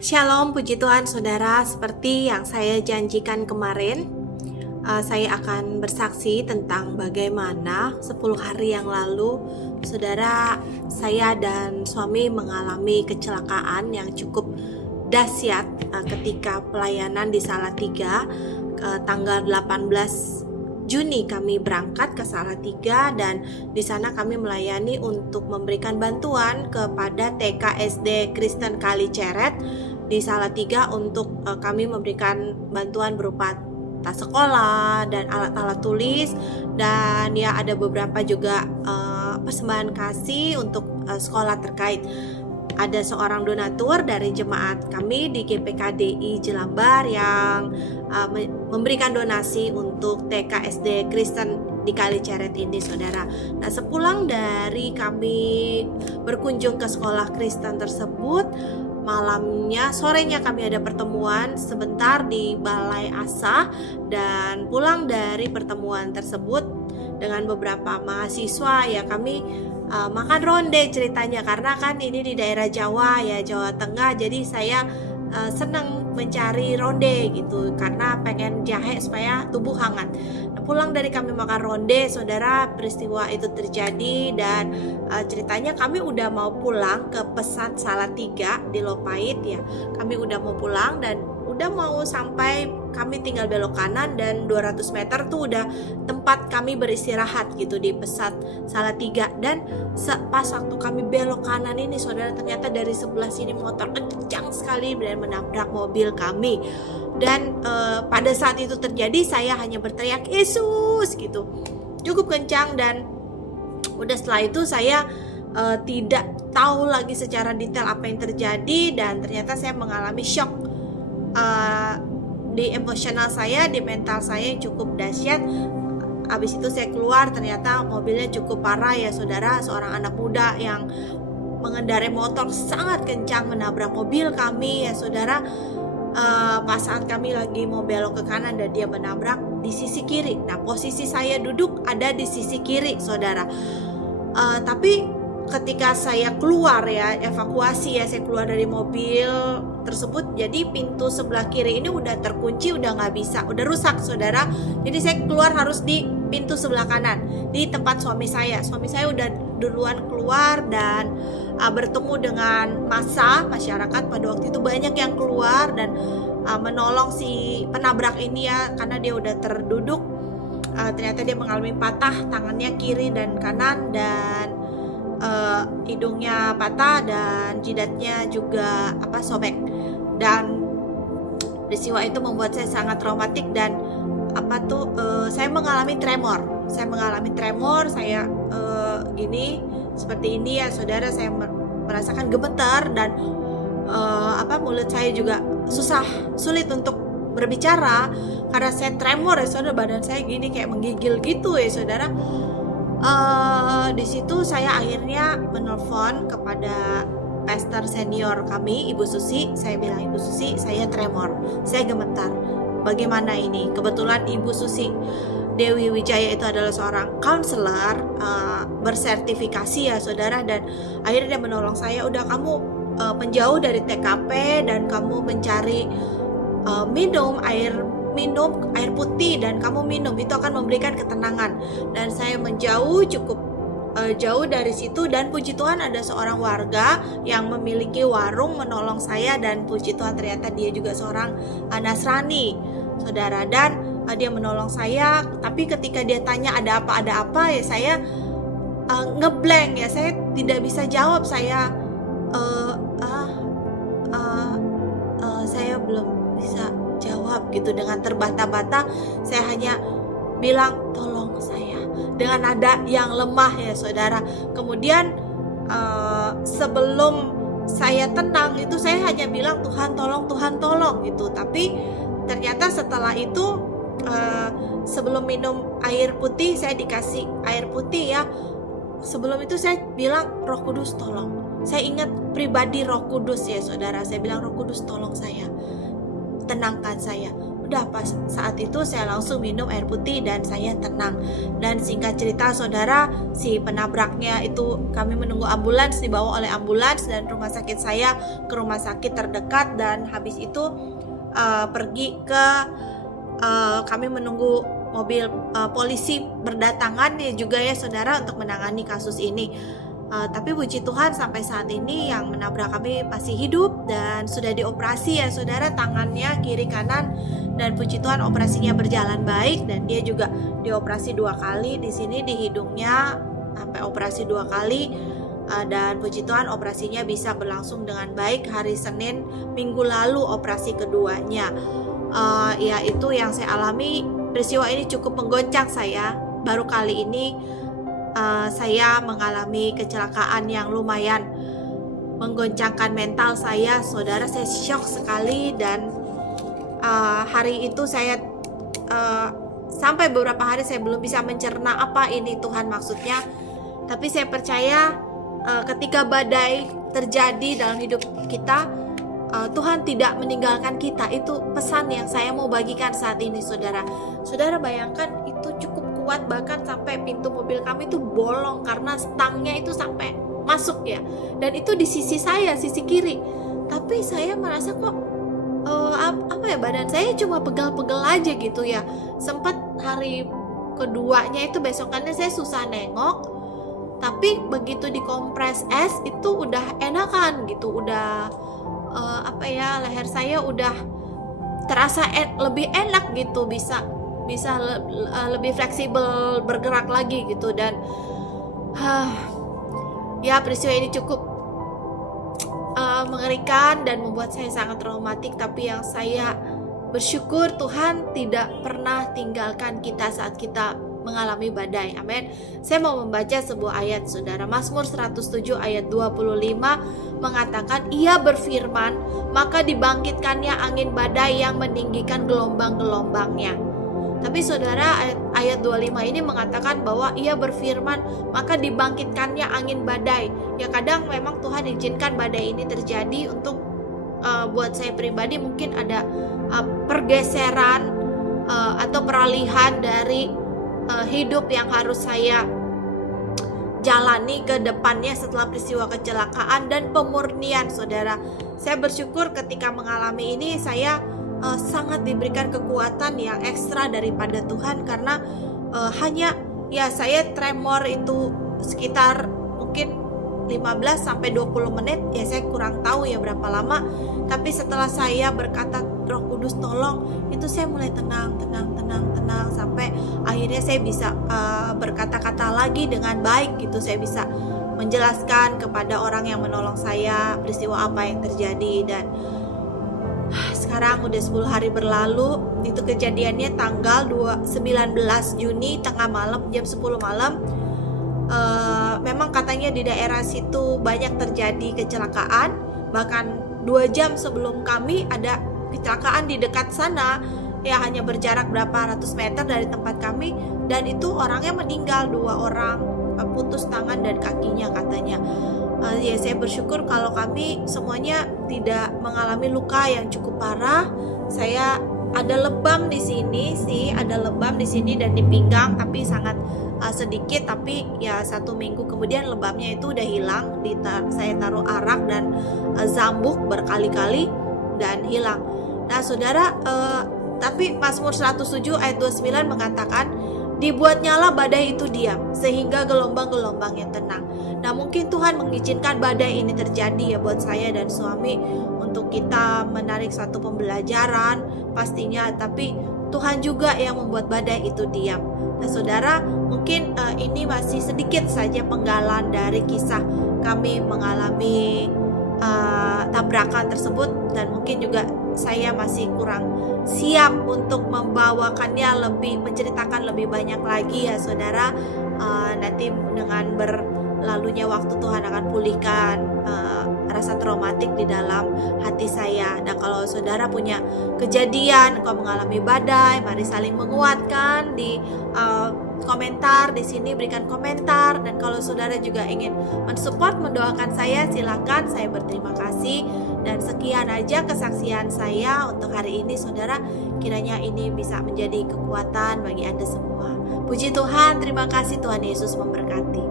Shalom, puji Tuhan saudara. Seperti yang saya janjikan kemarin, saya akan bersaksi tentang bagaimana 10 hari yang lalu saudara, saya dan suami mengalami kecelakaan yang cukup dahsyat ketika pelayanan di Salatiga. Tanggal 18 Juni kami berangkat ke Salatiga dan di sana kami melayani untuk memberikan bantuan kepada TK SD Kristen Kaliceret di Salatiga untuk kami memberikan bantuan berupa tas sekolah dan alat-alat tulis, dan ya ada beberapa juga persembahan kasih untuk sekolah terkait. Ada seorang donatur dari jemaat kami di GPKDI Jelambar yang memberikan donasi untuk TK SD Kristen di Kaliceret ini saudara. Nah, sepulang dari kami berkunjung ke sekolah Kristen tersebut, sorenya kami ada pertemuan sebentar di Balai Asah, dan pulang dari pertemuan tersebut dengan beberapa mahasiswa ya kami makan ronde ceritanya, karena kan ini di daerah Jawa ya, Jawa Tengah, jadi saya senang mencari ronde gitu karena pengen jahe supaya tubuh hangat. Nah, pulang dari kami makan ronde saudara, peristiwa itu terjadi dan ceritanya kami udah mau pulang ke Pesat Salatiga di Lopait ya. Kami udah mau pulang dan udah mau sampai, kami tinggal belok kanan dan 200 meter tuh udah tempat kami beristirahat gitu di Pesat Salatiga. Dan pas waktu kami belok kanan ini saudara, ternyata dari sebelah sini motor kencang sekali dan menabrak mobil kami. Dan pada saat itu terjadi saya hanya berteriak Yesus gitu, cukup kencang, dan udah setelah itu saya tidak tahu lagi secara detail apa yang terjadi, dan ternyata saya mengalami shock di emosional saya, di mental saya yang cukup dahsyat. Habis itu saya keluar, ternyata mobilnya cukup parah ya saudara. Seorang anak muda yang mengendarai motor sangat kencang menabrak mobil kami ya saudara. Pas saat kami lagi mau belok ke kanan dan dia menabrak di sisi kiri. Nah, posisi saya duduk ada di sisi kiri saudara. Tapi ketika saya keluar ya, evakuasi ya, saya keluar dari mobil tersebut, jadi pintu sebelah kiri ini udah terkunci, udah nggak bisa, udah rusak saudara. Jadi saya keluar harus di pintu sebelah kanan, di tempat suami saya udah duluan keluar dan bertemu dengan masyarakat pada waktu itu. Banyak yang keluar dan menolong si penabrak ini ya, karena dia udah terduduk. Ternyata dia mengalami patah tangannya kiri dan kanan, dan hidungnya patah dan jidatnya juga sobek. Dan peristiwa itu membuat saya sangat traumatik dan saya mengalami tremor. Saya gini seperti ini ya saudara, saya merasakan gemetar dan mulut saya juga sulit untuk berbicara karena saya tremor ya saudara. Badan saya gini kayak menggigil gitu ya saudara. Di situ saya akhirnya menelpon kepada pastor senior kami, Ibu Susi. Saya bilang, Ibu Susi, saya tremor, saya gemetar, bagaimana ini? Kebetulan Ibu Susi Dewi Wijaya itu adalah seorang counselor bersertifikasi ya saudara, dan akhirnya dia menolong saya. Udah, kamu menjauh dari TKP dan kamu mencari minum air putih dan kamu minum, itu akan memberikan ketenangan. Dan saya menjauh cukup jauh dari situ, dan puji Tuhan ada seorang warga yang memiliki warung menolong saya, dan puji Tuhan ternyata dia juga seorang Nasrani saudara, dan dia menolong saya. Tapi ketika dia tanya ada apa ya, saya ngeblank ya, saya tidak bisa jawab. Saya saya belum bisa jawab gitu, dengan terbata-bata saya hanya bilang tolong saya dengan nada yang lemah ya saudara. Kemudian sebelum saya tenang itu saya hanya bilang Tuhan tolong gitu. Tapi ternyata setelah itu sebelum minum air putih, saya dikasih air putih ya, sebelum itu saya bilang Roh Kudus tolong. Saya ingat pribadi Roh Kudus ya saudara, saya bilang Roh Kudus tolong saya, tenangkan saya. udah pas saat itu saya langsung minum air putih dan saya tenang. Dan singkat cerita saudara, si penabraknya itu kami menunggu ambulans, dibawa oleh ambulans dan rumah sakit saya ke rumah sakit terdekat, dan habis itu pergi ke kami menunggu mobil polisi berdatangan ya juga ya saudara untuk menangani kasus ini. Tapi puji Tuhan sampai saat ini yang menabrak kami masih hidup dan sudah dioperasi ya saudara, tangannya kiri kanan, dan puji Tuhan operasinya berjalan baik, dan dia juga dioperasi 2 kali di sini di hidungnya, sampai operasi 2 kali, dan puji Tuhan operasinya bisa berlangsung dengan baik. Hari Senin minggu lalu operasi keduanya. Ya itu yang saya alami. Peristiwa ini cukup menggoncang saya. Baru kali ini saya mengalami kecelakaan yang lumayan menggoncangkan mental saya, saudara. Saya shock sekali, dan hari itu saya sampai beberapa hari saya belum bisa mencerna apa ini Tuhan maksudnya. Tapi saya percaya ketika badai terjadi dalam hidup kita, Tuhan tidak meninggalkan kita. Itu pesan yang saya mau bagikan saat ini saudara. Saudara bayangkan itu cukup kuat, bahkan sampai pintu mobil kami itu bolong karena stangnya itu sampai masuk ya, dan itu di sisi saya, sisi kiri. Tapi saya merasa kok badan saya cuma pegal-pegal aja gitu ya. Sempat hari keduanya itu besokannya saya susah nengok, tapi begitu dikompres es itu udah enakan gitu, udah leher saya udah terasa lebih enak gitu, bisa lebih fleksibel bergerak lagi gitu. Dan ya peristiwa ini cukup mengerikan dan membuat saya sangat traumatik, tapi yang saya bersyukur Tuhan tidak pernah tinggalkan kita saat kita mengalami badai. Amin. Saya mau membaca sebuah ayat saudara. Mazmur 107 ayat 25 mengatakan, Ia berfirman, maka dibangkitkannya angin badai yang meninggikan gelombang-gelombangnya. Tapi saudara, ayat 25 ini mengatakan bahwa Ia berfirman, maka dibangkitkannya angin badai. Ya kadang memang Tuhan izinkan badai ini terjadi untuk buat saya pribadi mungkin ada pergeseran atau peralihan dari hidup yang harus saya jalani ke depannya setelah peristiwa kecelakaan dan pemurnian saudara. Saya bersyukur ketika mengalami ini saya sangat diberikan kekuatan yang ekstra daripada Tuhan, karena hanya ya saya tremor itu sekitar mungkin 15-20 menit, ya saya kurang tahu ya berapa lama. Tapi setelah saya berkata Roh Kudus tolong, itu saya mulai tenang sampai akhirnya saya bisa berkata-kata lagi dengan baik gitu. Saya bisa menjelaskan kepada orang yang menolong saya peristiwa apa yang terjadi. Dan sekarang udah 10 hari berlalu. Itu kejadiannya tanggal 19 Juni tengah malam, jam 10 malam. Memang katanya di daerah situ banyak terjadi kecelakaan. Bahkan 2 jam sebelum kami ada kecelakaan di dekat sana, ya hanya berjarak berapa ratus meter dari tempat kami, dan itu orangnya meninggal, 2 orang, putus tangan dan kakinya katanya. Ya saya bersyukur kalau kami semuanya tidak mengalami luka yang cukup parah. Saya ada lebam di sini sih, ada lebam di sini dan di pinggang, tapi sangat sedikit. Tapi ya 1 minggu kemudian lebamnya itu udah hilang. Saya taruh arak dan zambuk berkali-kali dan hilang. Nah saudara, tapi Mazmur 107 ayat 29 mengatakan, dibuatnyalah badai itu diam, sehingga gelombang-gelombang yang tenang. Nah mungkin Tuhan mengizinkan badai ini terjadi ya buat saya dan suami, untuk kita menarik satu pembelajaran pastinya. Tapi Tuhan juga yang membuat badai itu diam. Nah saudara, mungkin ini masih sedikit saja penggalan dari kisah kami mengalami tabrakan tersebut, dan mungkin juga saya masih kurang siap untuk membawakannya menceritakan lebih banyak lagi ya saudara. Nanti dengan berlalunya waktu Tuhan akan pulihkan rasa traumatik di dalam hati saya. Dan kalau saudara punya kejadian, kalau mengalami badai, mari saling menguatkan di komentar di sini, berikan komentar. Dan kalau saudara juga ingin mensupport, mendoakan saya, silakan. Saya berterima kasih. Dan Dan sekian aja kesaksian saya untuk hari ini, saudara. Kiranya ini bisa menjadi kekuatan bagi Anda semua. Puji Tuhan, terima kasih, Tuhan Yesus memberkati.